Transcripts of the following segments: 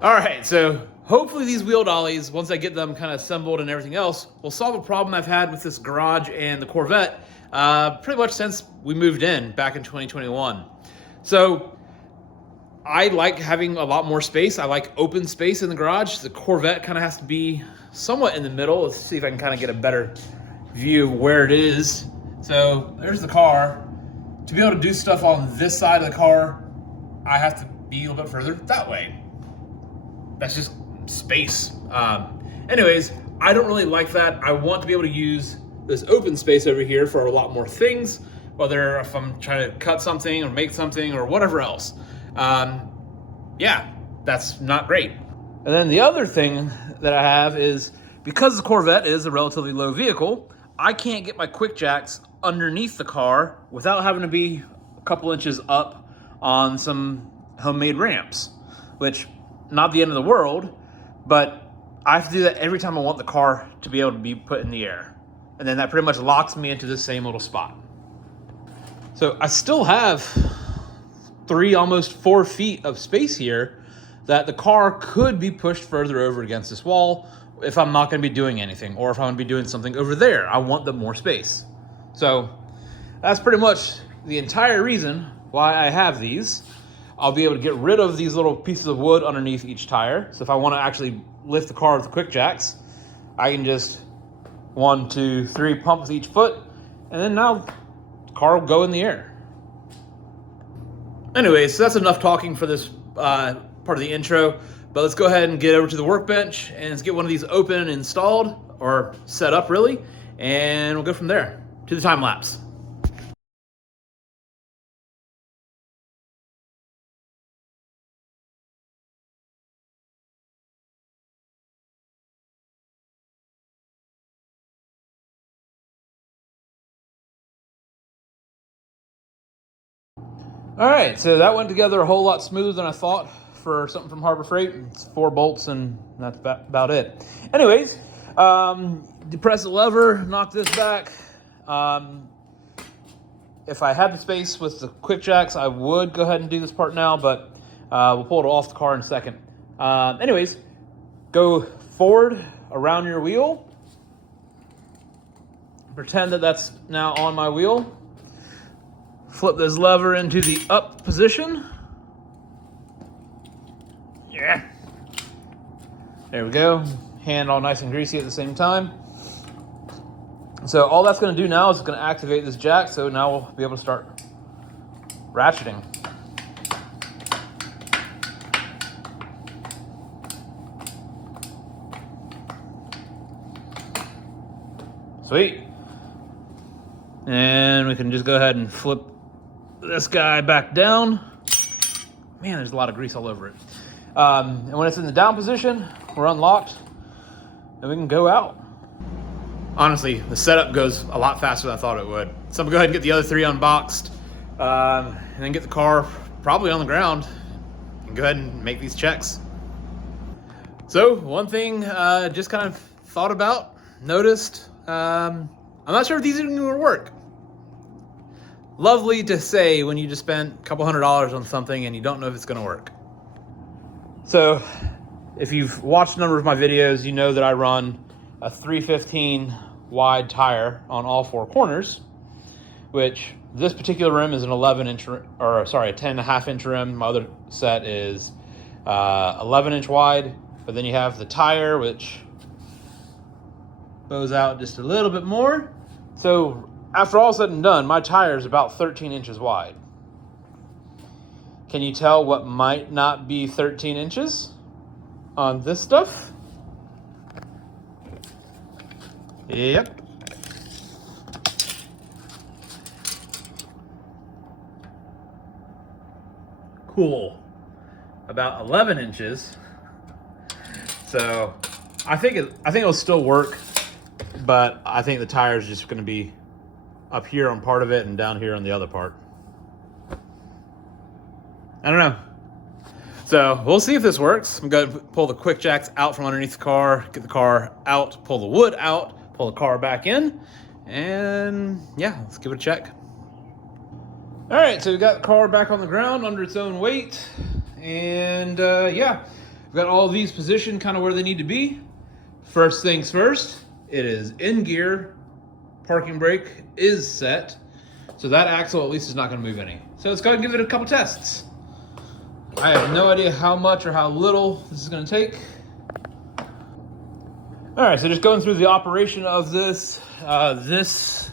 All right, so hopefully these wheel dollies, once I get them kind of assembled and everything else, will solve a problem I've had with this garage and the Corvette pretty much since we moved in back in 2021. So I like having a lot more space. I like open space in the garage. The Corvette kind of has to be somewhat in the middle. Let's see if I can kind of get a better view of where it is. So there's the car. To be able to do stuff on this side of the car, I have to be a little bit further that way. That's just space. Anyways, I don't really like that. I want to be able to use this open space over here for a lot more things, whether if I'm trying to cut something or make something or whatever else. Yeah, that's not great. And then the other thing that I have is, because the Corvette is a relatively low vehicle, I can't get my QuickJacks underneath the car without having to be a couple inches up on some homemade ramps, which not the end of the world, but I have to do that every time I want the car to be able to be put in the air. And then that pretty much locks me into the same little spot. So I still have 3, almost 4 feet of space here that the car could be pushed further over against this wall if I'm not gonna be doing anything, or if I'm gonna be doing something over there. I want the more space. So that's pretty much the entire reason why I have these. I'll be able to get rid of these little pieces of wood underneath each tire. So if I want to actually lift the car with the QuickJacks, I can just 1, 2, 3 pump with each foot, and then now the car will go in the air. Anyways, so that's enough talking for this part of the intro, but let's go ahead and get over to the workbench and let's get one of these open and installed, or set up really, and we'll go from there to the time lapse. All right, so that went together a whole lot smoother than I thought for something from Harbor Freight. It's 4 bolts and that's about it. Anyways, depress the lever, knock this back. If I had the space with the QuickJacks, I would go ahead and do this part now, but we'll pull it off the car in a second. Anyways, go forward around your wheel. Pretend that that's now on my wheel. Flip this lever into the up position. Yeah. There we go. Hand all nice and greasy at the same time. So all that's going to do now is it's going to activate this jack. So now we'll be able to start ratcheting. Sweet. And we can just go ahead and flip this guy back down. Man, there's a lot of grease all over it. And when it's in the down position, we're unlocked and we can go out. Honestly, the setup goes a lot faster than I thought it would. So I'm gonna go ahead and get the other 3 unboxed, and then get the car probably on the ground and go ahead and make these checks. So one thing just kind of thought about, noticed, I'm not sure if these are gonna work. Lovely to say when you just spent a couple $100s on something and you don't know if it's gonna work. So if you've watched a number of my videos, you know that I run a 315 wide tire on all 4 corners, which this particular rim is an 11-inch, or sorry, a 10.5-inch rim. My other set is 11-inch wide, but then you have the tire, which bows out just a little bit more. So after all said and done, my tire is about 13 inches wide. Can you tell what might not be 13 inches on this stuff? Yep. Cool. About 11 inches. So I think it'll still work, but I think the tire is just going to be up here on part of it and down here on the other part. I don't know. So we'll see if this works. I'm going to pull the QuickJacks out from underneath the car, get the car out, pull the wood out, pull the car back in, and yeah, let's give it a check. All right, so we got the car back on the ground under its own weight, and yeah, We've got all these positioned kind of where they need to be. First things first, it is in gear. Parking brake is set. So that axle at least is not going to move any. So let's go ahead and give it a couple tests. I have no idea how much or how little this is going to take. All right, so just going through the operation of this, this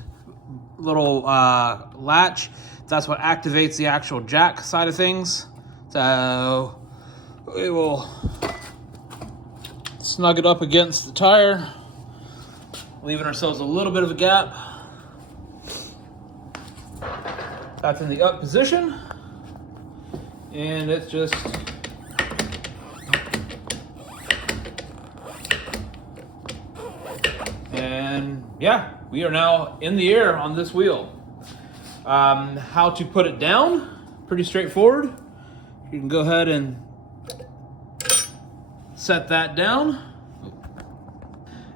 little latch, that's what activates the actual jack side of things. So we will snug it up against the tire, leaving ourselves a little bit of a gap. That's in the up position, and it's just yeah, we are now in the air on this wheel. How to put it down, pretty straightforward. You can go ahead and set that down.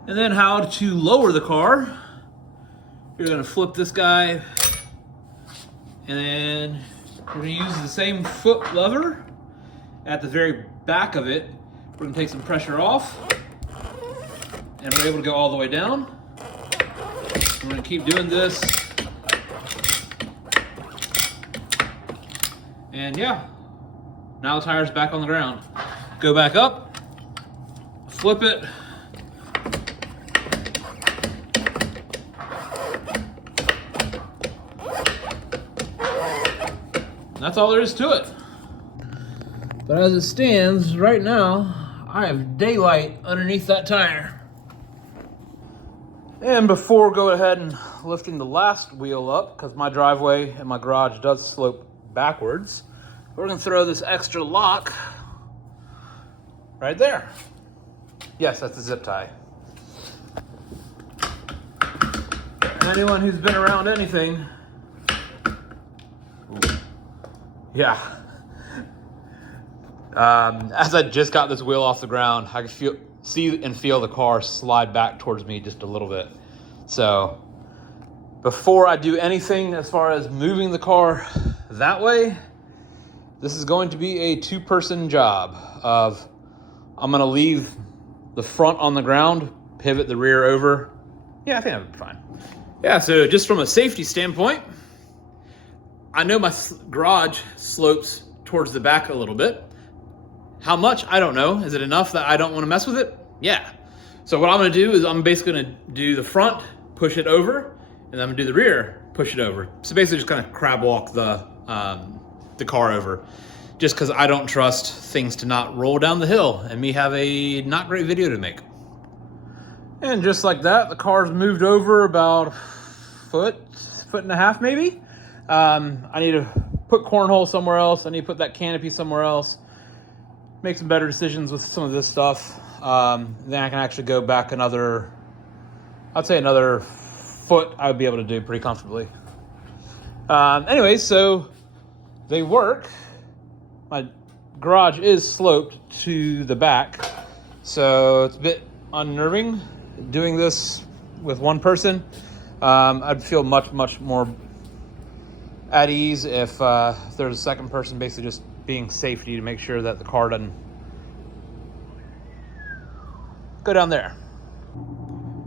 And then how to lower the car. You're gonna flip this guy, and then we're gonna use the same foot lever at the very back of it. We're gonna take some pressure off, and we're able to go all the way down. We're gonna keep doing this. And yeah, now the tire's back on the ground. Go back up, flip it. And that's all there is to it. But as it stands right now, I have daylight underneath that tire. And before go ahead and lifting the last wheel up, because my driveway and my garage does slope backwards, we're gonna throw this extra lock right there. Yes, that's a zip tie. Anyone who's been around anything, yeah. As I just got this wheel off the ground, I could see and feel the car slide back towards me just a little bit. So before I do anything as far as moving the car that way, this is going to be a two-person job of, I'm gonna leave the front on the ground, pivot the rear over. Yeah, I think that would be fine. Yeah, so just from a safety standpoint, I know my garage slopes towards the back a little bit. How much? I don't know. Is it enough that I don't want to mess with it? Yeah. So what I'm going to do is I'm basically going to do the front, push it over, and then I'm going to do the rear, push it over. So basically just kind of crab walk the car over, just because I don't trust things to not roll down the hill and me have a not great video to make. And just like that, the car's moved over about a foot and a half maybe. I need to put cornhole somewhere else. I need to put that canopy somewhere else. Make some better decisions with some of this stuff. Then I can actually go back another, I'd say another foot I would be able to do pretty comfortably. Anyways, so they work. My garage is sloped to the back, so it's a bit unnerving doing this with one person. I'd feel much more at ease if there's a second person basically just being safety to make sure that the car doesn't go down there.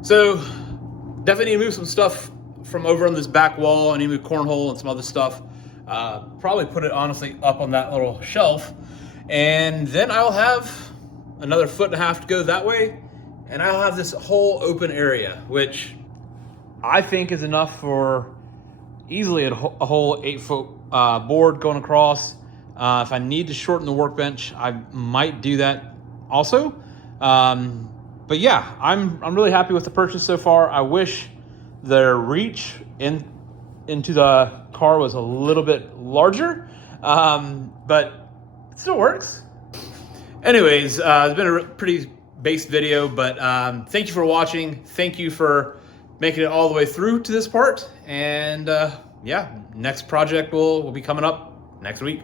So definitely need to move some stuff from over on this back wall. I need to move cornhole and some other stuff. Probably put it honestly up on that little shelf, and then I'll have another foot and a half to go that way, and I'll have this whole open area, which I think is enough for easily a whole 8-foot board going across. If I need to shorten the workbench, I might do that also. But yeah, I'm really happy with the purchase so far. I wish the reach into the car was a little bit larger, but it still works. Anyways, it's been a pretty base video, but thank you for watching. Thank you for making it all the way through to this part. And yeah, next project will be coming up next week.